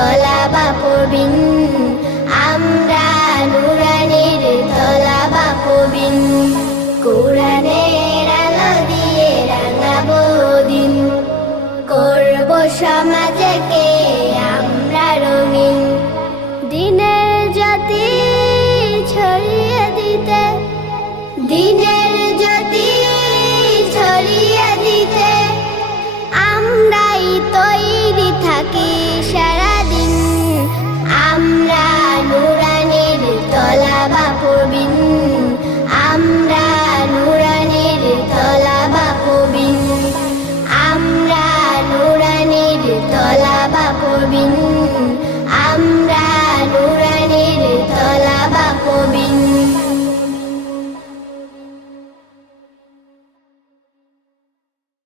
তলাবা প্রবীণ, আমরা নুরানির তলাবা প্রবীণ। কোরআনের আলো দিয়ে রাঙাবো দিন, করব সমাজকে